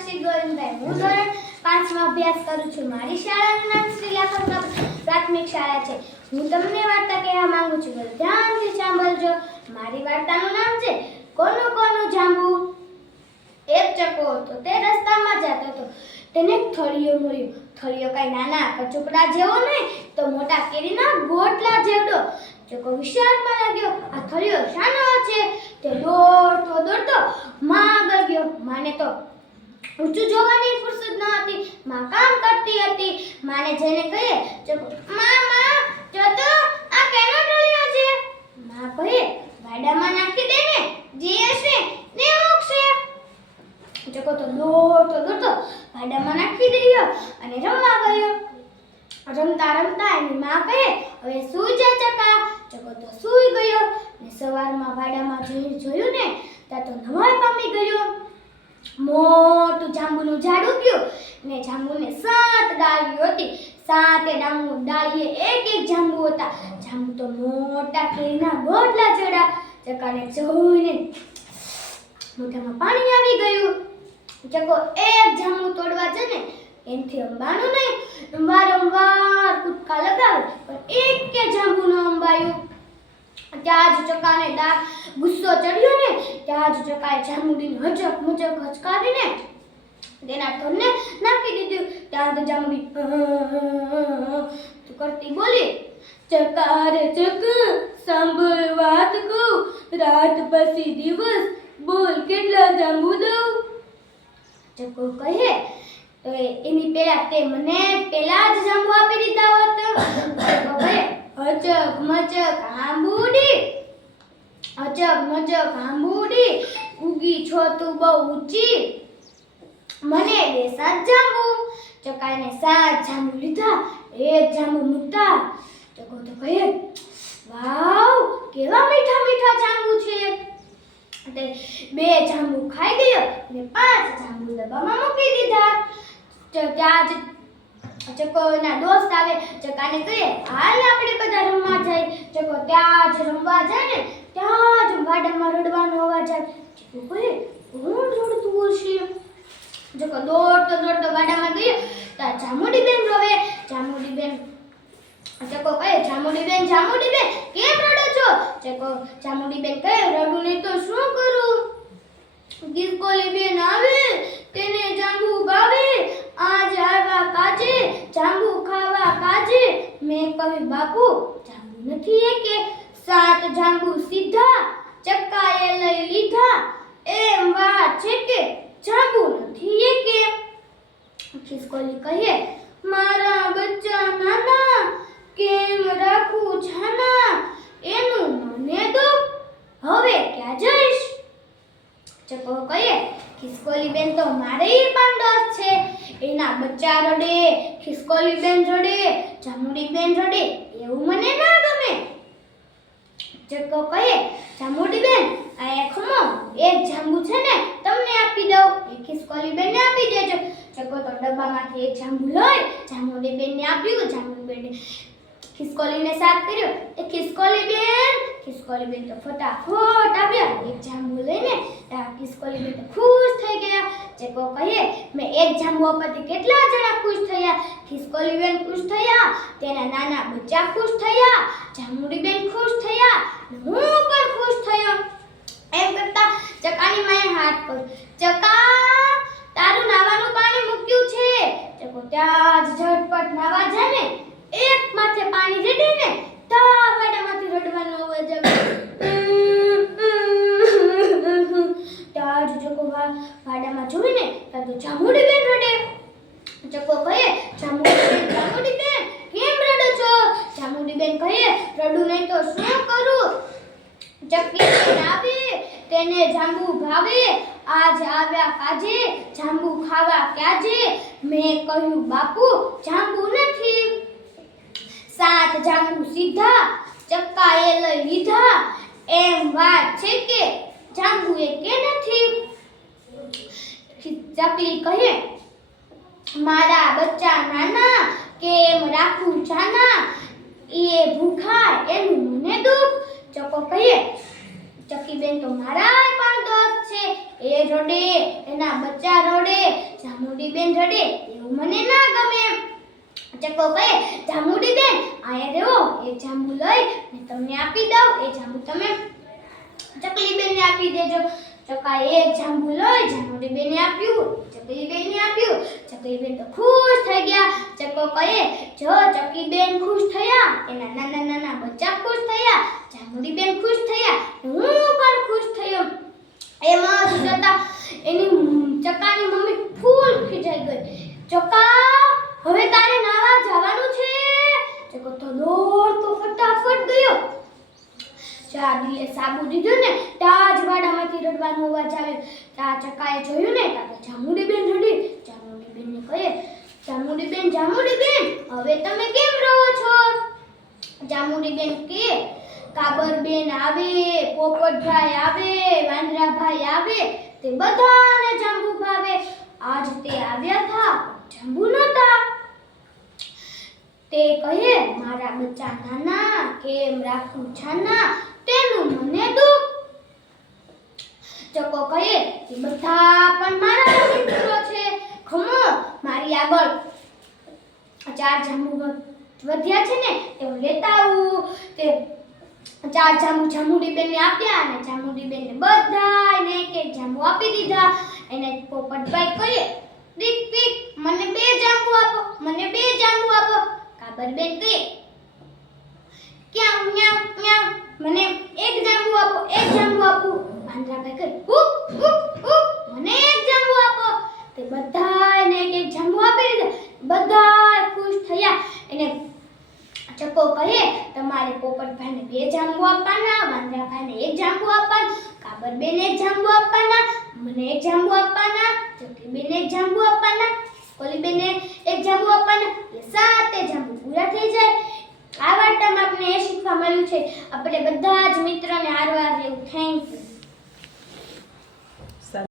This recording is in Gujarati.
સાક્ષી ગોવિંદભાઈ. હું ધોરણ 5 માં અભ્યાસ કરું છું. મારી શાળાનું નામ શ્રી લાખનકા પ્રાથમિક શાળા છે. હું તમને વાર્તા કહેવા માંગુ છું. ધ્યાનથી સાંભળજો. મારી વાર્તાનું નામ છે કોનું કોનું જાંબુ. એક ચકો હતો. તે રસ્તામાં જતો હતો. તેને થળિયો મળ્યો. થળિયો કઈ નાના કચુકડા જેવો નહીં તો મોટા કેરીના ગોટલા જેવડો. ચકો વિચારમાં લાગ્યો, આ થળિયો શાનો છે? તે દોડતો દોડતો માં આગળ ગયો. માને તો ઊંચું જોવાની ફુરસત ન હતી. માં કામ કરતી હતી. માને જઈને કહે, ચકો માં જો તો આ કેનો થળિયો છે? માં કહે, ગાડામાં નાખી દે ને, જે હશે ને ઉગશે. ચકો તો દોડતો દોડતો ગાડામાં નાખી દયો અને રમવા ગયો. રમતા રમતા એની માં કહે, હવે સૂઈ જા ચકા. ચકો તો સૂઈ ગયો ને સવારમાં વાડામાં જોયું ને ત્યાં તો નવાઈ પામી ગયો. મોટું જાંબુનું ઝાડ ઉગ્યું ને જાંબુને 7 ડાળીઓ હતી. 7 ડાળીએ એક એક જાંબુ હતા. જાંબુ તો મોટા કેરીના ગોટલા જેવડા. ચકાને જોઈને મોઢામાં પાણી આવી ગયું. ચકો એક જાંબુ તોડવા છે ને એનથી અંબાણું નહીં, વારંવાર કૂદકા લગાવે પણ એક કે જાંબુ ન અંબાયું. ત્યાં જ ચકાને ગુસ્સો ચડ્યો ને ત્યાં જ ચકાએ જાંબુડીને હચક મુચક હચકાવીને તેના થડને નાખી દીધું. ત્યાં તો જાંબુડી કરતી બોલી, ચકા રે ચક સાંભળ વાત કહું, રાત પછી દિવસ બોલ કેટલા જાંબુ દઉં. ચકો કહે, તો એની પહેલા તે મને પહેલા જ જાંબુ આપી દીધા હોત. ચકો કહે, હચક મચક આંબુડી, હચક મચક આંબુડી, ઉગી છો તું બહુ ઊંચી, મને દે 7 જાંબુ. ચકાને 7 જાંબુ લીધા. એક જાંબુ મૂકતા ચકો તો કહે, વાવ કેવા મીઠા મીઠા જાંબુ છે. તે 2 જાંબુ ખાઈ ગયો અને 5 જાંબુ ડબ્બામાં મૂકી દીધા. ત્યાં જ ચકોના દોસ્ત આવે. ચકાને કહે, હાલ આપણે બધા રમવા જાય. ચકો ત્યાં જ રમવા જાય ને ત્યાં જ વાડામાં રડવાનો અવાજ આવે. ચકો કહે, કોણ રડતું હશે? ચકો દોડતો દોડતો વાડામાં ગયો. ત્યાં જામુડી બેન રોવે. જામુડી બેન ચકો કહે, જામુડી બેન કેમ રડો છો? ચકો જામુડી બેન કહે, રડું નહીં તો શું કરું? ગીરકોલી બેન આવે તેને જાંબુ ભાવે, આજ આવ્યા કાજે જાંબુ ખાવા કાજે. મેં કહ્યું, બાપુ જાંબુ નથી એ કે 7 જાંબુ સીધા ચક્કાએ લઈ લીધા. એમ વાત છે કે જાંબુ નથી એ કે. ખિસકોલી કહે, મારા બચ્ચા નાના કેમ રાખું છાના, એનું મને દુઃખ હવે ક્યાં જઈશ. ચકો કહે, ખિસકોલી બેન તો મારી પણ દોસ્ત છે. એના બચ્ચા રડે, ખિસકોલી બેન રડે, જામુડી બેન રડે એવું મને ના ગમે. ચકો કહે, જામુડી બેન આ ખમો, એક જાંબુ છે ને તમને આપી દઉં, એ ખિસકોલી બેનને આપી દેજો. ચકો તો ડબ્બામાંથી એક જાંબુ લઈ જામુડી બેનને આપ્યું. જામુડી બેનને ખિસકોલીને સાફ કર્યો. એ ખિસકોલી બેન તો ફટાફટ આવ્યા. એક જાંબુ લઈને ખિસકોલી બેન તો ખુશ થઈ ગયા. ચકો કહે, મેં એક જાંબુ આપવાથી કેટલા જણા ખુશ થયા. ખિસકોલી બેન ખુશ થયા, તેના નાના બચ્ચા ખુશ થયા, જામુડી બેન ખુશ થયા, હું પણ ખુશ થયો. એમ કરતા ચકાની માએ હાથ પર, ચકા તારું નાવાનું પાણી મૂક્યું છે. ચકો ત્યાં જ ઝટપટ નાવા જાય ને એક માથે પાણી રેડે ને તા વાડામાંથી રડવાનો અવાજ આવે. ત્યાં જ ચકો વાડામાં જોઈને ત્યાં તો જામુડી બેન રડે. ચકો કહે, જામુડી બેન કેમ રડો છો? જામુડી બેન કહે, રડું નહીં તો શું કરું? ચકી બેન આવે તેને જાંબુ ભાવે, આજ આવ્યા કાજે જાંબુ ખાવા ક્યાજે. મેં કહ્યું, બાપુ જાંબુ નથી. 7 જાંબુ સીધા ચક્કાએ લઈ લીધા. એમ વાત છે કે જાંબુ એ કે નથી. ચકલી કહે, મારા બચ્ચા નાના કેમ રાખું છાના, એ ભૂખા એનું મને દુઃખ. ચકો કહે, ચકી બેન તો મારા પણ દોસ્ત છે. એ રડે, એના બચ્ચા રડે, જામુડી બેન રડે એવું મને ના ગમે. ચકો કહે, જામુડી બેન આયા રેવો, એક જાંબુ લઈ ને તમને આપી દઉં, એ જાંબુ તમે ચકલી બેનને આપી દેજો. ચકા એક જાંબુ લઈ જામુડી બેનને આપ્યું, ચકલી બેનને આપ્યું. ચકલી બેન તો ખુશ થઈ ગયા. ચકો કહે, જો ચકલી બેન ખુશ થયા, એના નાના નાના બચ્ચા ખુશ થયા, જામુડી બેન ખુશ થયા, હું પણ ખુશ થયો. એમાં જતા એની ચકાની મમ્મી ફૂલ ખીજાઈ ગઈ. ચકા હવે તારે નાવા જવાનું છે? ચકો તો દોડતો ફટાફટ ગયો. ચાદીએ સાબુ દીધું ને ત્યાં જ વાડામાંથી રડવાનો અવાજ આવ્યો. ત્યાં ચકાએ જોયું ને ત્યાં જામુડી બેન રડી. જામુડી બેનને કહે, જામુડી બેન હવે તમે કેમ રહો છો? જામુડી બેન કહે, કાબર બેન આવે, પોપટભાઈ આવે, વાંદરાભાઈ આવે, તે બધાને જાંબુ ભાવે. આજ તે આવ્યા હતા, જાંબુ નહોતા. તે કહે, મારા બચ્ચા નાના, કેમ રાખું છાના, તેનું મને દુઃખ. ચકો કહે, તે બધા પણ મારા મિત્રો છે. ખમો, મારી આગળ 4 જાંબુ વધ્યા છે ને તે હું લેતા આવું. તે 4 જાંબુ જામુડી બેનને આપ્યા અને જામુડી બેનને બધાને એક જાંબુ આપી દીધા. એને પોપટભાઈ કહે, દીક દીક મને 2 જાંબુ આપો, મને 2 જાંબુ આપો. કાબર બેન કહે, ક્યાં ન્યા ન્યા મને 1 જાંબુ આપો, 1 જાંબુ આપો. વાંદરાભાઈ કહે, હુક હુક હુક મને 1 જાંબુ આપો. તે બધાને એક જાંબુ આપી દીધા. બધા ખુશ થયા. એને ચકો કહે, તમારે પોપટભાઈને 2 જાંબુ આપવાના, વાંદરાભાઈને 1 જાંબુ આપવાના, કાબર બેને 1 જાંબુ આપવાના, મને 1 જાંબુ આપવાના, ચકલી બેને 1 જાંબુ આપવાના, કોલી બેને 1 જાંબુ આપવાના. એટલે 7 જાંબુ પૂરા થઈ જાય. આ વાર્તામાં આપણે એ શીખવા મળ્યું છે, આપણે બધા જ મિત્રો